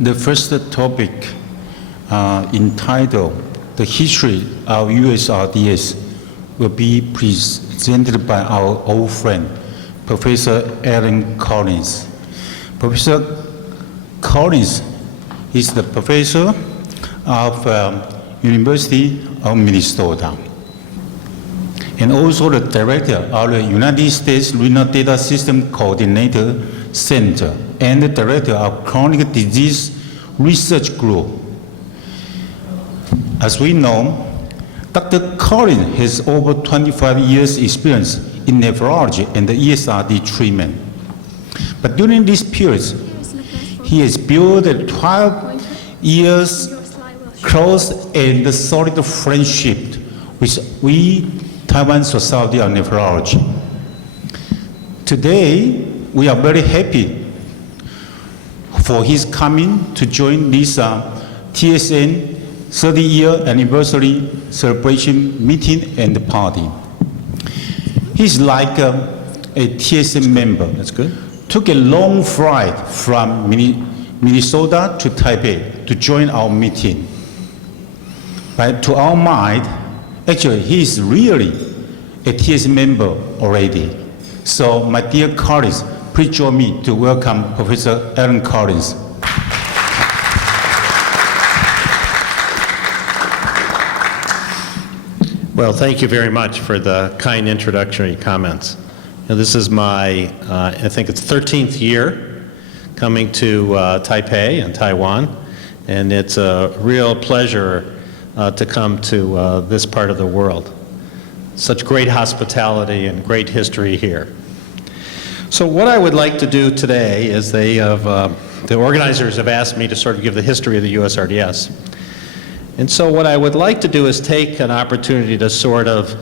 the first topic entitled The History of USRDS will be presented by our old friend, Professor Allan Collins. Professor Collins is the professor of University of Minnesota and also the director of the United States Renal Data System Coordinator Center and the director of Chronic Disease Research Group. As we know, Dr. Collins has over 25 years experience in nephrology and the ESRD treatment. But during this period, he has built a 12 years close and solid friendship with Taiwan Society of Nephrology. Today, we are very happy for his coming to join this TSN 30-year anniversary celebration meeting and party. He's like a TSN member. That's good. Took a long flight from Minnesota to Taipei to join our meeting. But to our mind, actually, he is really a TSN member already. So, my dear colleagues, please join me to welcome Professor Allan Collins. Well, thank you very much for the kind introductory comments. Now, this is my, I think it's 13th year coming to Taipei and Taiwan, and it's a real pleasure to come to this part of the world. Such great hospitality and great history here. So what I would like to do today is the organizers have asked me to sort of give the history of the USRDS. And so what I would like to do is take an opportunity to sort of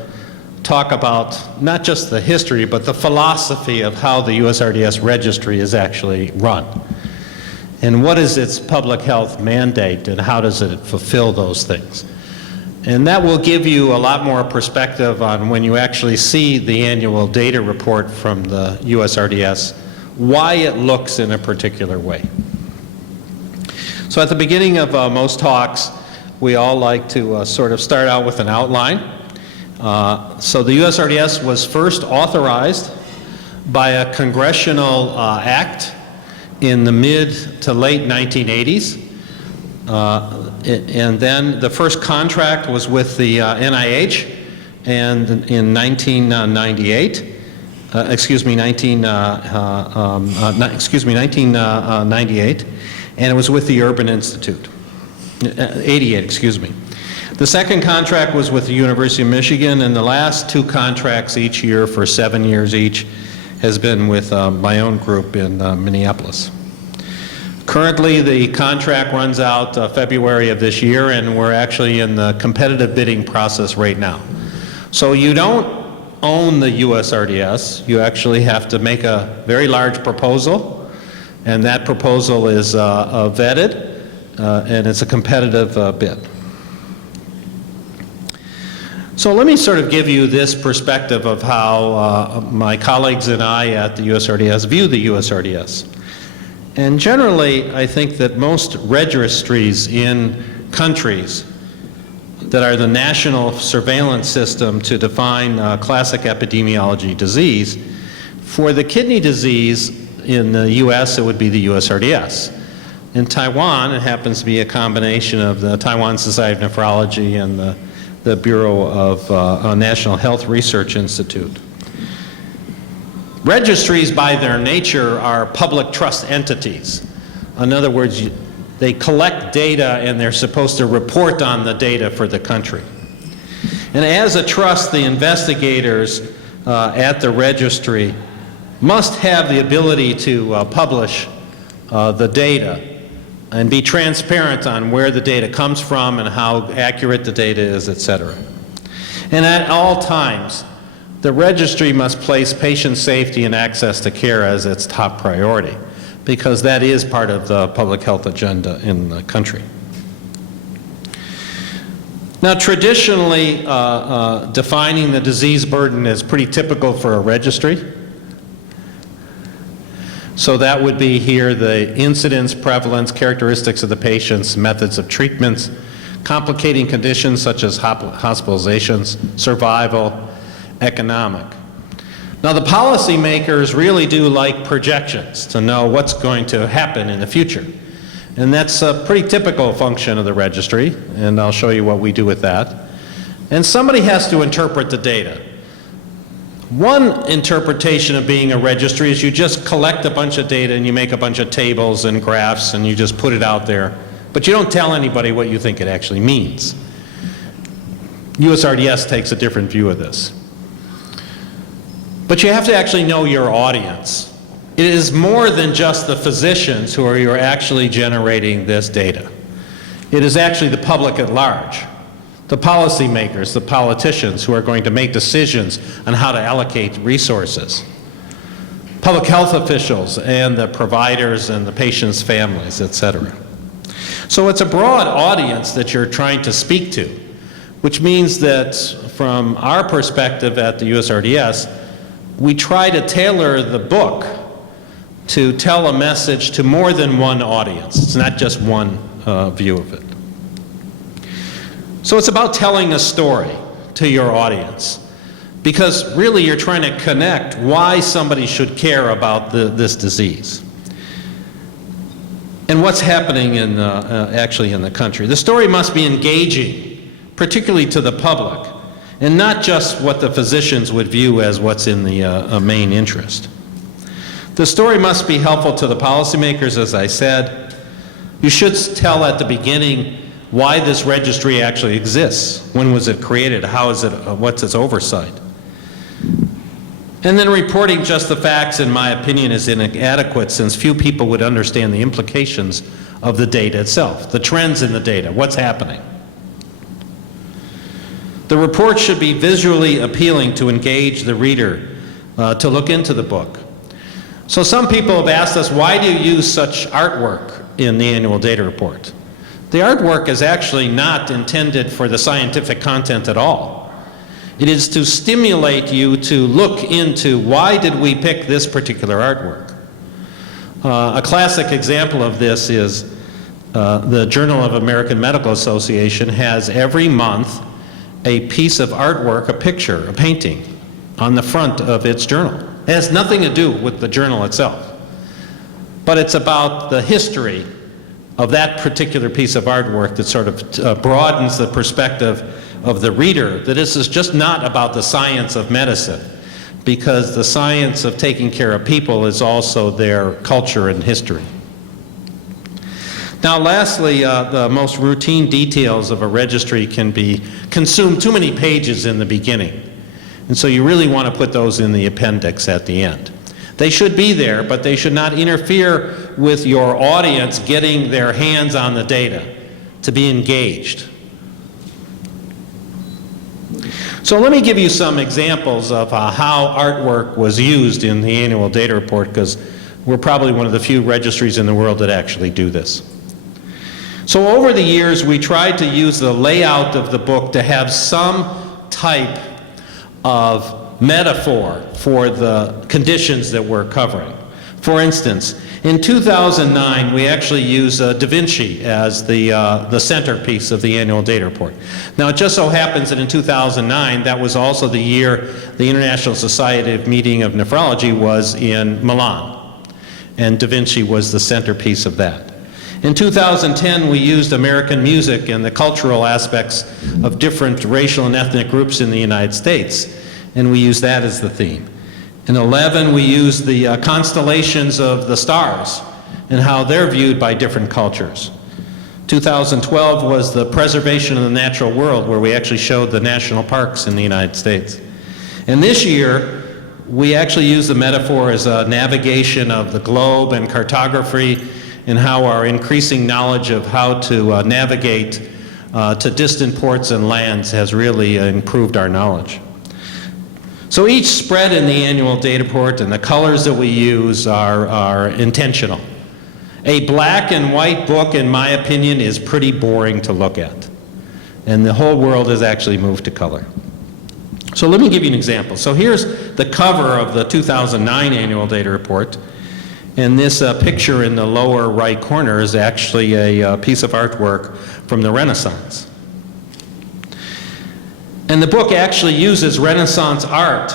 talk about not just the history, but the philosophy of how the USRDS registry is actually run. And what is its public health mandate, and how does it fulfill those things? And that will give you a lot more perspective on when you actually see the annual data report from the USRDS, why it looks in a particular way. So at the beginning of most talks, we all like to sort of start out with an outline. So the USRDS was first authorized by a congressional act in the mid to late 1980s. And then the first contract was with the NIH and in 1998. 1998, and it was with the Urban Institute. 88, excuse me. The second contract was with the University of Michigan, and the last two contracts each year for 7 years each has been with my own group in Minneapolis. Currently, the contract runs out February of this year, and we're actually in the competitive bidding process right now. So you don't own the USRDS, you actually have to make a very large proposal, and that proposal is vetted. And it's a competitive bid. So let me sort of give you this perspective of how my colleagues and I at the USRDS view the USRDS. And generally, I think that most registries in countries that are the national surveillance system to define classic epidemiology disease, for the kidney disease in the US, it would be the USRDS. In Taiwan, it happens to be a combination of the Taiwan Society of Nephrology and the Bureau of National Health Research Institute. Registries, by their nature, are public trust entities. In other words, they collect data and they're supposed to report on the data for the country. And as a trust, the investigators at the registry must have the ability to publish the data and be transparent on where the data comes from and how accurate the data is, etc. And at all times, the registry must place patient safety and access to care as its top priority, because that is part of the public health agenda in the country. Now, traditionally, defining the disease burden is pretty typical for a registry. So that would be here the incidence, prevalence, characteristics of the patients, methods of treatments, complicating conditions such as hospitalizations, survival, economic. Now the policymakers really do like projections to know what's going to happen in the future. And that's a pretty typical function of the registry, and I'll show you what we do with that. And somebody has to interpret the data. One interpretation of being a registry is you just collect a bunch of data and you make a bunch of tables and graphs and you just put it out there, but you don't tell anybody what you think it actually means. USRDS takes a different view of this. But you have to actually know your audience. It is more than just the physicians who are actually generating this data. It is actually the public at large, the policymakers, the politicians who are going to make decisions on how to allocate resources, public health officials and the providers and the patients' families, etc. So it's a broad audience that you're trying to speak to, which means that from our perspective at the USRDS, we try to tailor the book to tell a message to more than one audience. It's not just one view of it. So it's about telling a story to your audience, because really you're trying to connect why somebody should care about this disease and what's happening in actually in the country. The story must be engaging, particularly to the public, and not just what the physicians would view as what's in the main interest. The story must be helpful to the policymakers, as I said. You should tell at the beginning why this registry actually exists. When was it created? How is it? What's its oversight? And then reporting just the facts, in my opinion, is inadequate, since few people would understand the implications of the data itself, the trends in the data, what's happening. The report should be visually appealing to engage the reader to look into the book. So some people have asked us, why do you use such artwork in the annual data report? The artwork is actually not intended for the scientific content at all. It is to stimulate you to look into why did we pick this particular artwork. A classic example of this is the Journal of American Medical Association has every month a piece of artwork, a picture, a painting, on the front of its journal. It has nothing to do with the journal itself, but it's about the history of that particular piece of artwork that sort of broadens the perspective of the reader, that this is just not about the science of medicine, because the science of taking care of people is also their culture and history. Now lastly, the most routine details of a registry can consume too many pages in the beginning. And so you really want to put those in the appendix at the end. They should be there, but they should not interfere with your audience getting their hands on the data, to be engaged. So let me give you some examples of how artwork was used in the annual data report, because we're probably one of the few registries in the world that actually do this. So over the years, we tried to use the layout of the book to have some type of metaphor for the conditions that we're covering. For instance, in 2009, we actually used Da Vinci as the centerpiece of the annual data report. Now, it just so happens that in 2009, that was also the year the International Society of Meeting of Nephrology was in Milan, and Da Vinci was the centerpiece of that. In 2010, we used American music and the cultural aspects of different racial and ethnic groups in the United States, and we used that as the theme. In 2011, we used the constellations of the stars and how they're viewed by different cultures. 2012 was the preservation of the natural world, where we actually showed the national parks in the United States. And this year, we actually used the metaphor as a navigation of the globe and cartography, and how our increasing knowledge of how to navigate to distant ports and lands has really improved our knowledge. So each spread in the annual data report and the colors that we use are intentional. A black and white book, in my opinion, is pretty boring to look at. And the whole world has actually moved to color. So let me give you an example. So here's the cover of the 2009 annual data report. And this picture in the lower right corner is actually a piece of artwork from the Renaissance. And the book actually uses Renaissance art.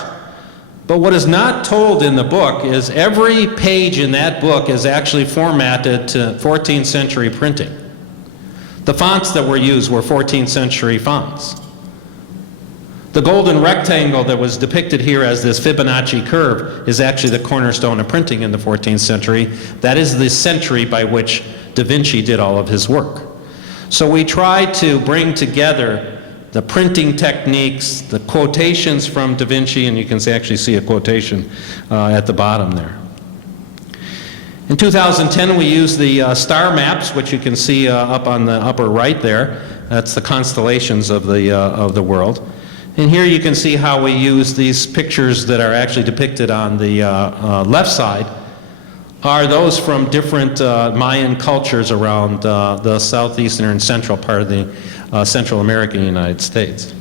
But what is not told in the book is every page in that book is actually formatted to 14th century printing. The fonts that were used were 14th century fonts. The golden rectangle that was depicted here as this Fibonacci curve is actually the cornerstone of printing in the 14th century. That is the century by which Da Vinci did all of his work. So we tried to bring together the printing techniques, the quotations from Da Vinci, and you can actually see a quotation at the bottom there. In 2010, we used the star maps, which you can see up on the upper right there. That's the constellations of the world. And here you can see how we use these pictures that are actually depicted on the left side are those from different Mayan cultures around the southeastern and central part of the Central American United States.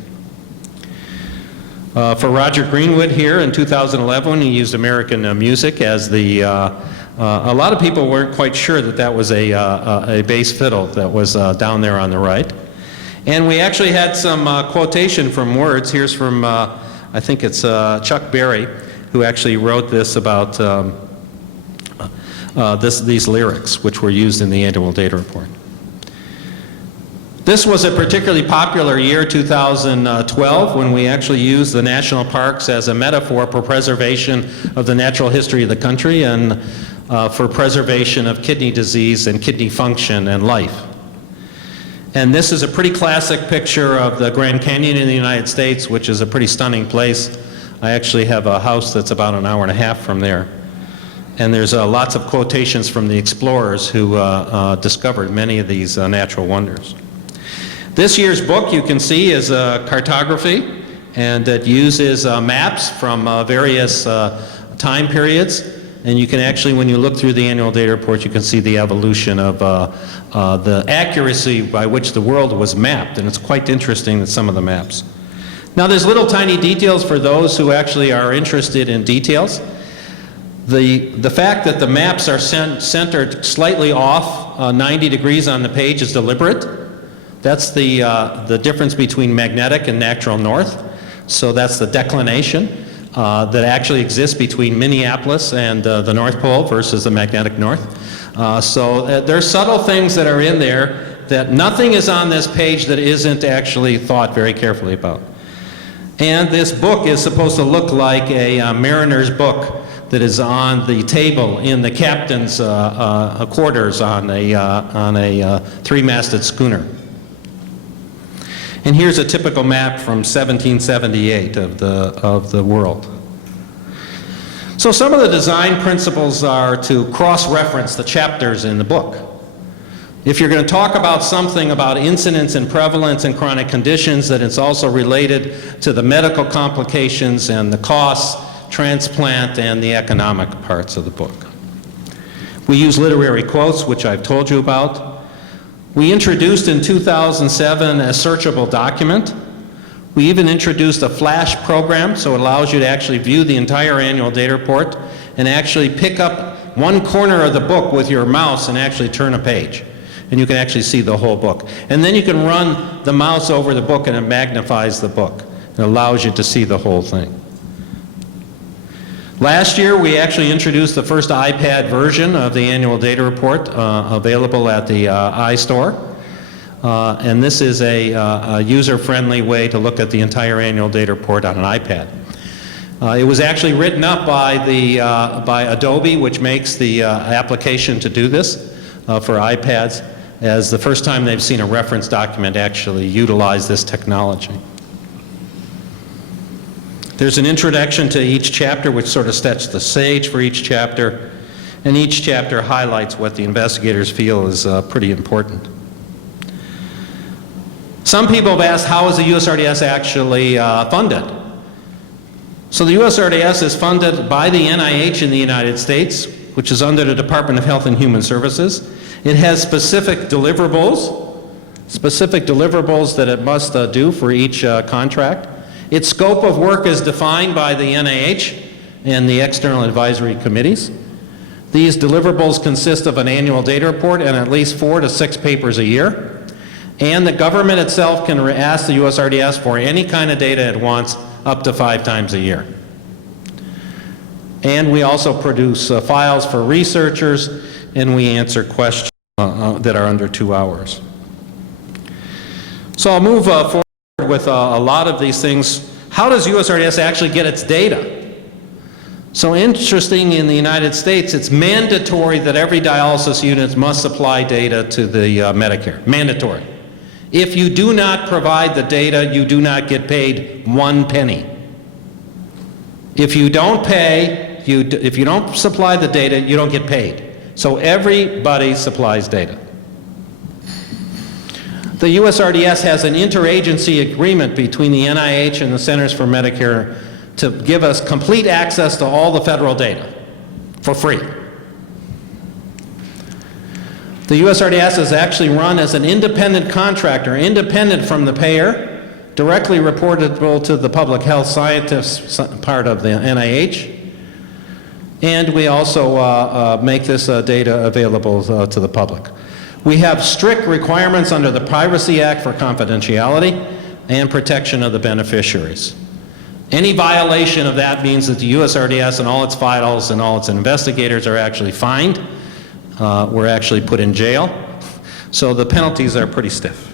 For Roger Greenwood here in 2011, he used American music as the, a lot of people weren't quite sure that that was a bass fiddle that was down there on the right. And we actually had some quotation from words. Here's from, I think it's Chuck Berry, who actually wrote this about these lyrics, which were used in the annual data report. This was a particularly popular year, 2012, when we actually used the national parks as a metaphor for preservation of the natural history of the country and for preservation of kidney disease and kidney function and life. And this is a pretty classic picture of the Grand Canyon in the United States, which is a pretty stunning place. I actually have a house that's about an hour and a half from there. And there's lots of quotations from the explorers who discovered many of these natural wonders. This year's book, you can see, is cartography, and it uses maps from various time periods. And you can actually, when you look through the annual data report, you can see the evolution of the accuracy by which the world was mapped. And it's quite interesting that some of the maps. Now there's little tiny details for those who actually are interested in details. The fact that the maps are centered slightly off 90 degrees on the page is deliberate. That's the difference between magnetic and natural north. So that's the declination that actually exists between Minneapolis and the North Pole versus the magnetic north. So there's subtle things that are in there that nothing is on this page that isn't actually thought very carefully about. And this book is supposed to look like a mariner's book that is on the table in the captain's quarters on a three-masted schooner. And here's a typical map from 1778 of the world. So some of the design principles are to cross-reference the chapters in the book. If you're going to talk about something about incidence and prevalence and chronic conditions, that it's also related to the medical complications and the costs, transplant, and the economic parts of the book. We use literary quotes, which I've told you about. We introduced in 2007 a searchable document. We even introduced a flash program, so it allows you to actually view the entire annual data report and actually pick up one corner of the book with your mouse and actually turn a page. And you can actually see the whole book. And then you can run the mouse over the book and it magnifies the book. It allows you to see the whole thing. Last year, we actually introduced the first iPad version of the annual data report available at the iStore. And this is a user-friendly way to look at the entire annual data report on an iPad. It was actually written up by Adobe, which makes the application to do this for iPads, as the first time they've seen a reference document actually utilize this technology. There's an introduction to each chapter which sort of sets the stage for each chapter, and each chapter highlights what the investigators feel is pretty important. Some people have asked, how is the USRDS actually funded? So the USRDS is funded by the NIH in the United States, which is under the Department of Health and Human Services. It has specific deliverables that it must do for each contract. Its scope of work is defined by the NIH and the external advisory committees. These deliverables consist of an annual data report and at least 4 to 6 papers a year. And the government itself can ask the USRDS for any kind of data it wants up to 5 times a year. And we also produce files for researchers, and we answer questions that are under 2 hours. So I'll move forward with a lot of these things. How does USRDS actually get its data? So interesting, in the United States, it's mandatory that every dialysis unit must supply data to the Medicare. Mandatory. If you do not provide the data, you do not get paid 1 penny. If you don't pay, if you don't supply the data, you don't get paid. So everybody supplies data. The USRDS has an interagency agreement between the NIH and the Centers for Medicare to give us complete access to all the federal data for free. The USRDS is actually run as an independent contractor, independent from the payer, directly reportable to the public health scientists part of the NIH, and we also make this data available to the public. We have strict requirements under the Privacy Act for confidentiality and protection of the beneficiaries. Any violation of that means that the USRDS and all its vitals and all its investigators are actually fined. We're actually put in jail. So the penalties are pretty stiff.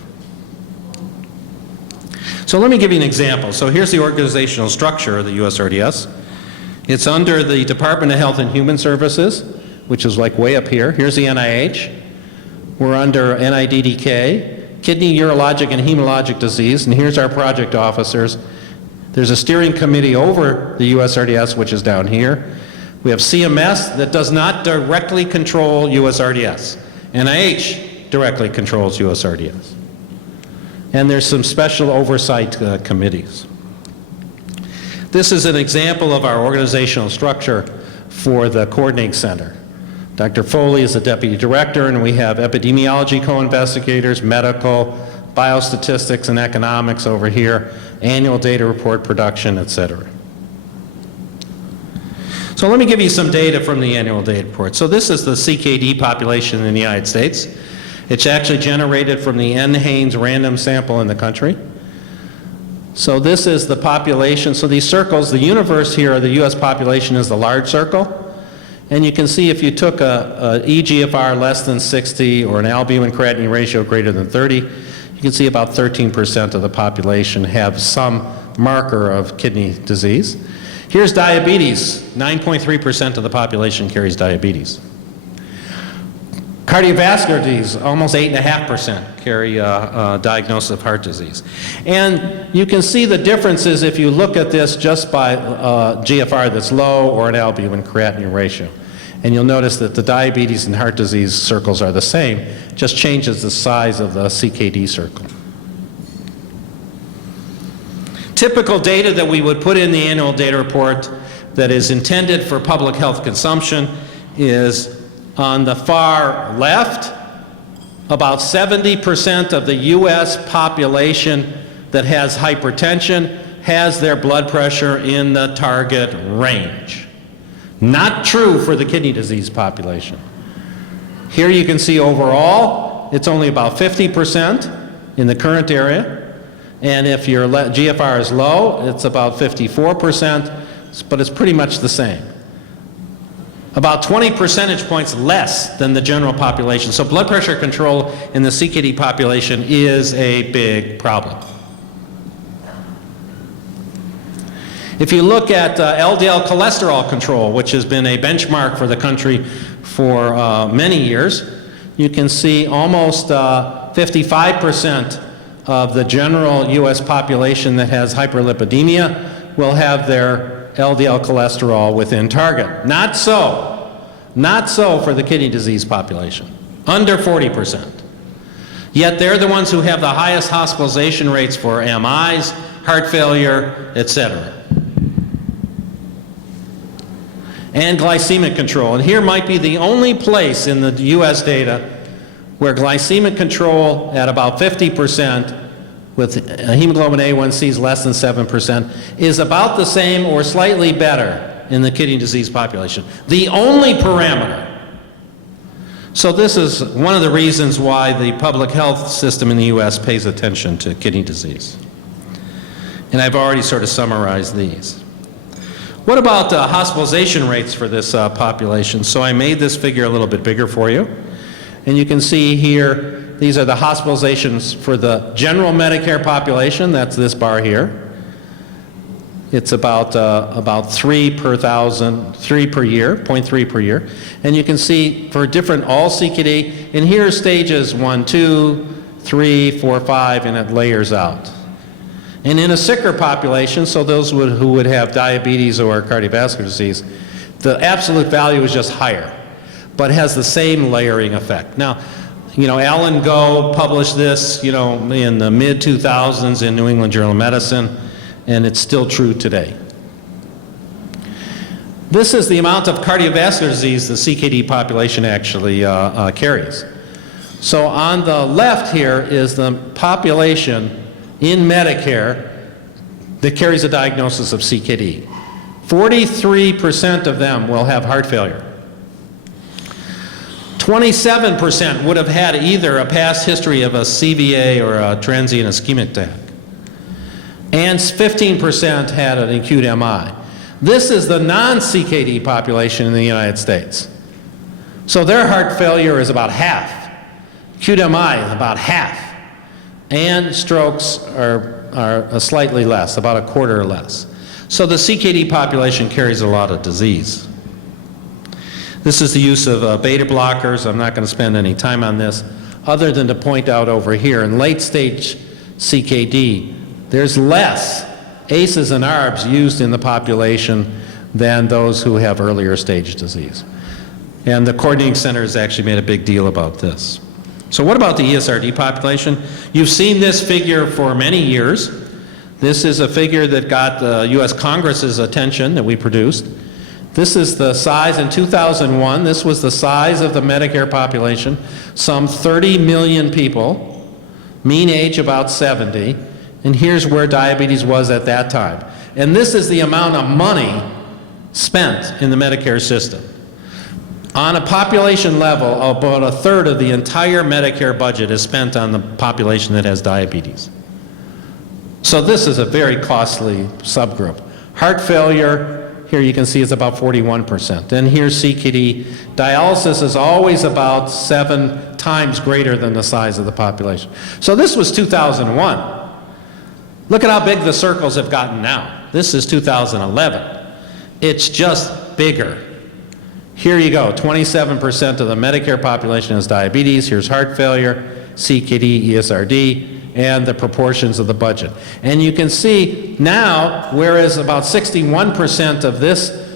So let me give you an example. So here's the organizational structure of the USRDS. It's under the Department of Health and Human Services, which is like way up here. Here's the NIH. We're under NIDDK, kidney, urologic, and hematologic disease, and here's our project officers. There's a steering committee over the USRDS, which is down here. We have CMS that does not directly control USRDS. NIH directly controls USRDS. And there's some special oversight committees. This is an example of our organizational structure for the coordinating center. Dr. Foley is the deputy director, and we have epidemiology co-investigators, medical, biostatistics and economics over here, annual data report production, etc. So let me give you some data from the annual data report. So this is the CKD population in the United States. It's actually generated from the NHANES random sample in the country. So this is the population. So these circles, the universe here, the US population is the large circle. And you can see if you took a eGFR less than 60 or an albumin-creatinine ratio greater than 30, you can see about 13% of the population have some marker of kidney disease. Here's diabetes. 9.3% of the population carries diabetes. Cardiovascular disease, almost 8.5% carry diagnosis of heart disease. And you can see the differences if you look at this just by GFR that's low or an albumin-creatinine ratio. And you'll notice that the diabetes and heart disease circles are the same, just changes the size of the CKD circle. Typical data that we would put in the annual data report that is intended for public health consumption is on the far left. About 70% of the US population that has hypertension has their blood pressure in the target range. Not true for the kidney disease population. Here you can see overall, it's only about 50% in the current area. And if your GFR is low, it's about 54%, but it's pretty much the same. About 20 percentage points less than the general population. So blood pressure control in the CKD population is a big problem. If you look at LDL cholesterol control, which has been a benchmark for the country for many years, you can see almost 55% of the general US population that has hyperlipidemia will have their LDL cholesterol within target. Not so for the kidney disease population, under 40%. Yet they're the ones who have the highest hospitalization rates for MIs, heart failure, etc. And glycemic control. And here might be the only place in the US data where glycemic control at about 50% with hemoglobin A1Cs less than 7% is about the same or slightly better in the kidney disease population. The only parameter. So this is one of the reasons why the public health system in the U.S. pays attention to kidney disease. And I've already sort of summarized these. What about hospitalization rates for this population? So I made this figure a little bit bigger for you. And you can see here, these are the hospitalizations for the general Medicare population. That's this bar here. It's about 3 per thousand, 3 per year, 0.3 per year. And you can see for different all CKD, and here stages 1, 2, 3, 4, 5, and it layers out. And in a sicker population, so those who would have diabetes or cardiovascular disease, the absolute value is just higher, but has the same layering effect. Now, Allan published this, in the mid-2000s in New England Journal of Medicine, and it's still true today. This is the amount of cardiovascular disease the CKD population actually carries. So on the left here is the population in Medicare that carries a diagnosis of CKD. 43% of them will have heart failure. 27% would have had either a past history of a CVA or a transient ischemic attack. And 15% had an acute MI. This is the non-CKD population in the United States. So their heart failure is about half. Acute MI is about half. And strokes are slightly less, about a quarter or less. So the CKD population carries a lot of disease. This is the use of beta blockers. I'm not going to spend any time on this, other than to point out over here, in late stage CKD, there's less ACEs and ARBs used in the population than those who have earlier stage disease. And the Coordinating Center has actually made a big deal about this. So what about the ESRD population? You've seen this figure for many years. This is a figure that got the U.S. Congress's attention that we produced. This is the size in 2001. This was the size of the Medicare population, some 30 million people, mean age about 70. And here's where diabetes was at that time. And this is the amount of money spent in the Medicare system. On a population level, about a third of the entire Medicare budget is spent on the population that has diabetes. So this is a very costly subgroup. Heart failure, here you can see it's about 41%. And here's CKD. Dialysis is always about 7 times greater than the size of the population. So this was 2001. Look at how big the circles have gotten now. This is 2011. It's just bigger. Here you go, 27% of the Medicare population has diabetes. Here's heart failure, CKD, ESRD, and the proportions of the budget. And you can see now, whereas about 61% of this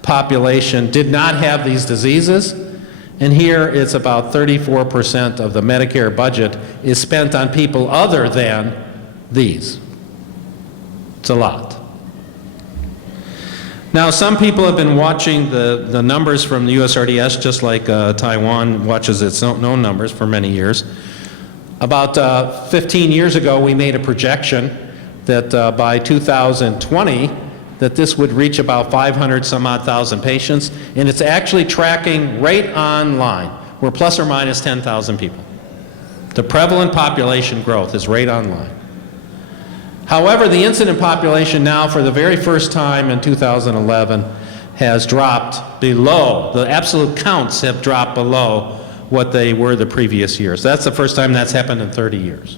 population did not have these diseases, and here it's about 34% of the Medicare budget is spent on people other than these. It's a lot. Now, some people have been watching the numbers from the USRDS, just like Taiwan watches its own numbers for many years. About 15 years ago, we made a projection that by 2020, that this would reach about 500 some odd thousand patients, and it's actually tracking right on line. We're plus or minus 10,000 people. The prevalent population growth is right on line. However, the incident population now, for the very first time in 2011, has dropped below, the absolute counts have dropped below what they were the previous years. That's the first time that's happened in 30 years.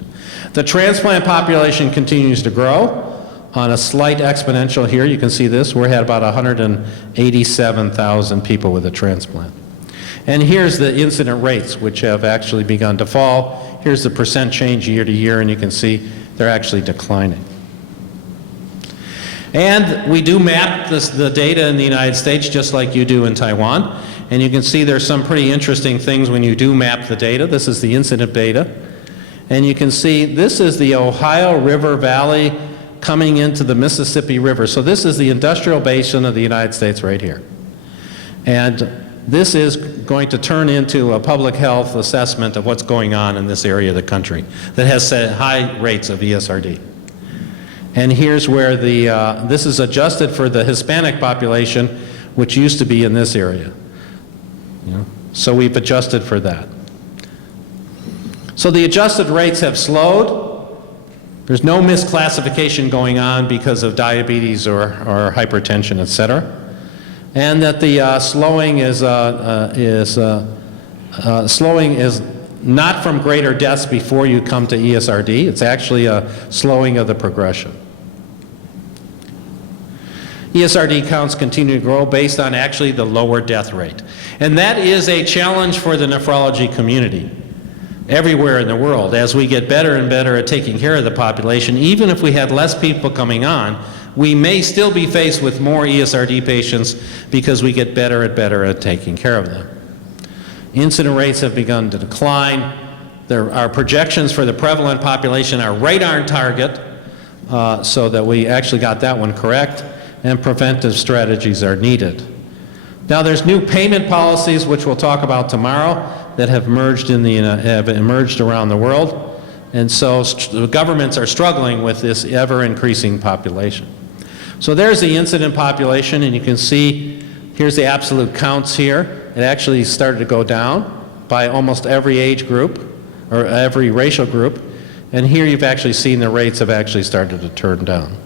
The transplant population continues to grow on a slight exponential here. You can see this. We're at about 187,000 people with a transplant. And here's the incident rates, which have actually begun to fall. Here's the percent change year to year, and you can see they're actually declining. And we do map the data in the United States just like you do in Taiwan. And you can see there's some pretty interesting things when you do map the data. This is the incident data. And you can see this is the Ohio River Valley coming into the Mississippi River. So this is the industrial basin of the United States right here. And this is going to turn into a public health assessment of what's going on in this area of the country that has high rates of ESRD. And here's where this is adjusted for the Hispanic population, which used to be in this area. So we've adjusted for that. So the adjusted rates have slowed. There's no misclassification going on because of diabetes or hypertension, et cetera. And that the slowing is not from greater deaths before you come to ESRD. It's actually a slowing of the progression. ESRD counts continue to grow based on actually the lower death rate. And that is a challenge for the nephrology community everywhere in the world. As we get better and better at taking care of the population, even if we had less people coming on, we may still be faced with more ESRD patients because we get better and better at taking care of them. Incident rates have begun to decline. Our projections for the prevalent population are right on target, so that we actually got that one correct, and preventive strategies are needed. Now there's new payment policies, which we'll talk about tomorrow, that have emerged around the world, and so governments are struggling with this ever-increasing population. So there's the incident population, and you can see here's the absolute counts here. It actually started to go down by almost every age group, or every racial group, and here you've actually seen the rates have actually started to turn down.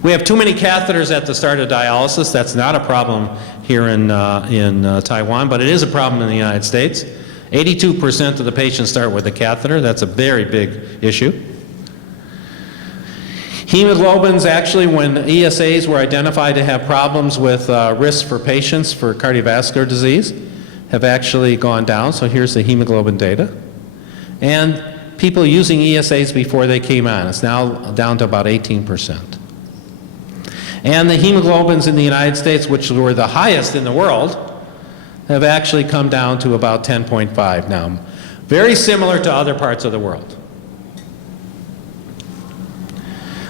We have too many catheters at the start of dialysis. That's not a problem here in Taiwan, but it is a problem in the United States. 82% of the patients start with a catheter. That's a very big issue. Hemoglobins, actually, when ESAs were identified to have problems with risks for patients for cardiovascular disease, have actually gone down. So here's the hemoglobin data. And people using ESAs before they came on, it's now down to about 18%. And the hemoglobins in the United States, which were the highest in the world, have actually come down to about 10.5 now. Very similar to other parts of the world.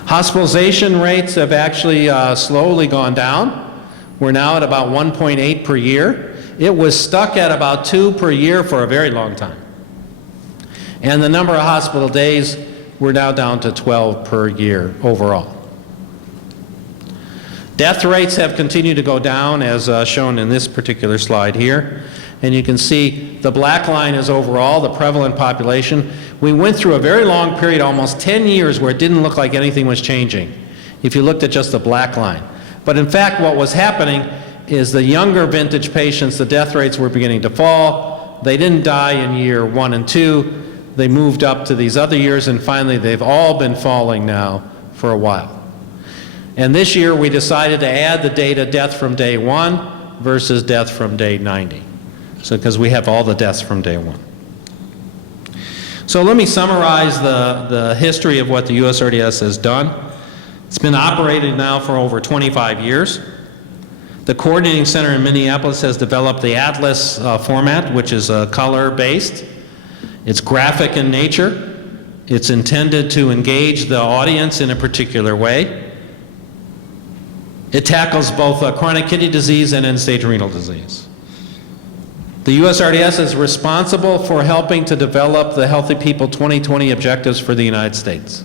Hospitalization rates have actually slowly gone down. We're now at about 1.8 per year. It was stuck at about 2 per year for a very long time. And the number of hospital days, we're now down to 12 per year overall. Death rates have continued to go down, as shown in this particular slide here. And you can see the black line is overall the prevalent population. We went through a very long period, almost 10 years, where it didn't look like anything was changing, if you looked at just the black line. But in fact, what was happening is the younger vintage patients, the death rates were beginning to fall. They didn't die in year 1 and 2. They moved up to these other years, and finally they've all been falling now for a while. And this year we decided to add the data death from day 1 versus death from day 90. So because we have all the deaths from day 1. So let me summarize the history of what the USRDS has done. It's been operated now for over 25 years. The Coordinating Center in Minneapolis has developed the Atlas format, which is color-based. It's graphic in nature. It's intended to engage the audience in a particular way. It tackles both chronic kidney disease and end-stage renal disease. The USRDS is responsible for helping to develop the Healthy People 2020 objectives for the United States.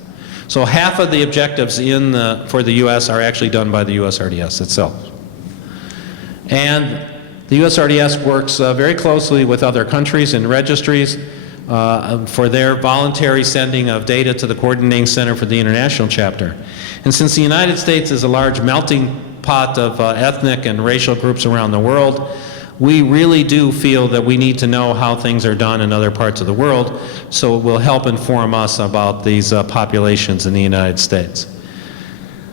So half of the objectives for the U.S. are actually done by the USRDS itself. And the USRDS works very closely with other countries and registries for their voluntary sending of data to the Coordinating Center for the International Chapter. And since the United States is a large melting pot of ethnic and racial groups around the world, we really do feel that we need to know how things are done in other parts of the world, so it will help inform us about these populations in the United States.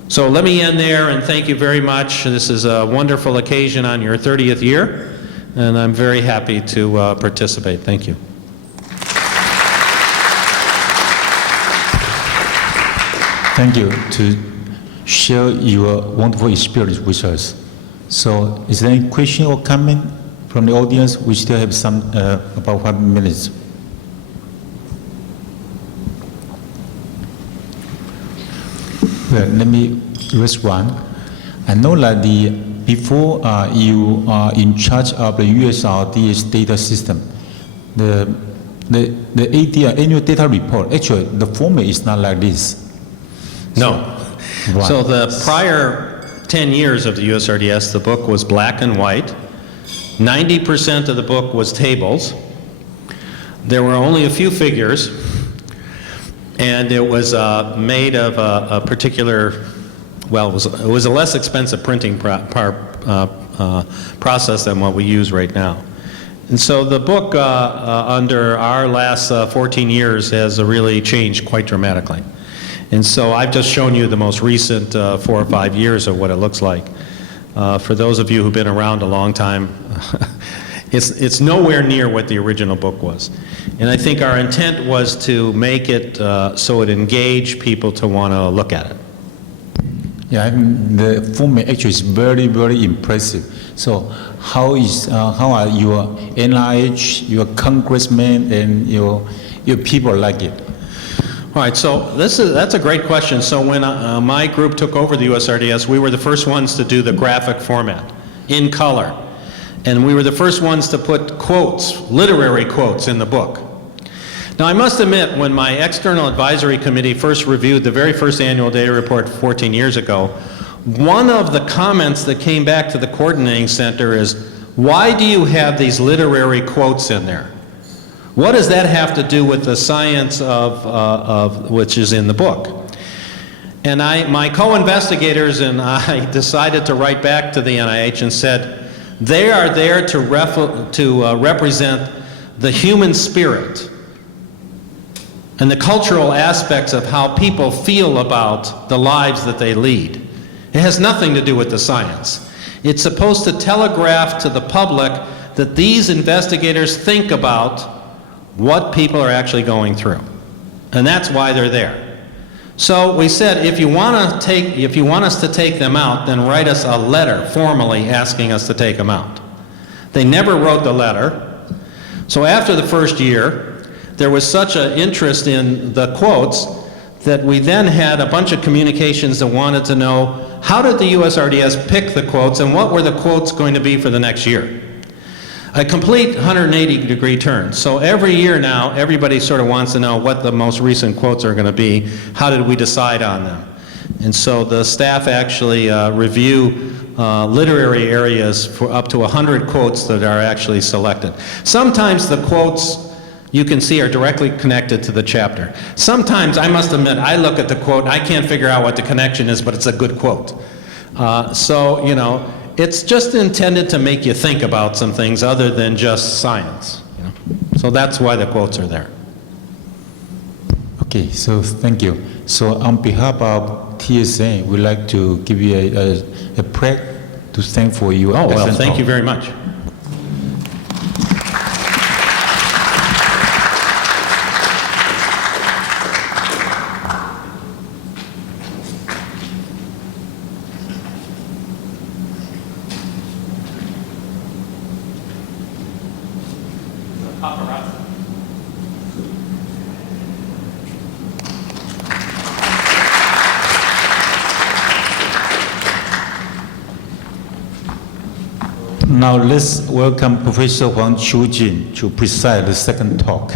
So let me end there, and thank you very much. This is a wonderful occasion on your 30th year, and I'm very happy to participate. Thank you. Thank you to share your wonderful experience with us. So is there any question or comment from the audience? We still have some, about 5 minutes. Well, let me raise one. I know that before you are in charge of the USRDS data system, the annual data report, actually the format is not like this. No. Right. So the prior 10 years of the USRDS, the book was black and white. 90% of the book was tables. There were only a few figures, and it was made of a particular, well, it was a less expensive printing process than what we use right now. And so the book, under our last 14 years, has really changed quite dramatically. And so I've just shown you the most recent 4 or 5 years of what it looks like. For those of you who've been around a long time, it's nowhere near what the original book was. And I think our intent was to make it so it engaged people to want to look at it. Yeah, the format actually is very, very impressive. So how are your NIH, your congressmen, and your people like it? All right, so that's a great question. So when my group took over the USRDS, we were the first ones to do the graphic format in color. And we were the first ones to put quotes, literary quotes, in the book. Now, I must admit, when my external advisory committee first reviewed the very first annual data report 14 years ago, one of the comments that came back to the coordinating center is, why do you have these literary quotes in there? What does that have to do with the science of which is in the book? And my co-investigators and I decided to write back to the NIH and said, they are there to represent the human spirit and the cultural aspects of how people feel about the lives that they lead. It has nothing to do with the science. It's supposed to telegraph to the public that these investigators think about what people are actually going through. And that's why they're there. So we said, if you want us to take them out, then write us a letter formally asking us to take them out. They never wrote the letter. So after the first year, there was such an interest in the quotes that we then had a bunch of communications that wanted to know, how did the USRDS pick the quotes and what were the quotes going to be for the next year? A complete 180-degree turn. So every year now, everybody sort of wants to know what the most recent quotes are going to be. How did we decide on them? And so the staff actually review literary areas for up to 100 quotes that are actually selected. Sometimes the quotes you can see are directly connected to the chapter. Sometimes, I must admit, I look at the quote, I can't figure out what the connection is, but it's a good quote. So, you know, it's just intended to make you think about some things other than just science. You know? So that's why the quotes are there. Okay, so thank you. So on behalf of TSA, we'd like to give you a plaque to thank for you. Oh, well, thank you very much. Now let's welcome Professor Huang Qiujin to preside the second talk.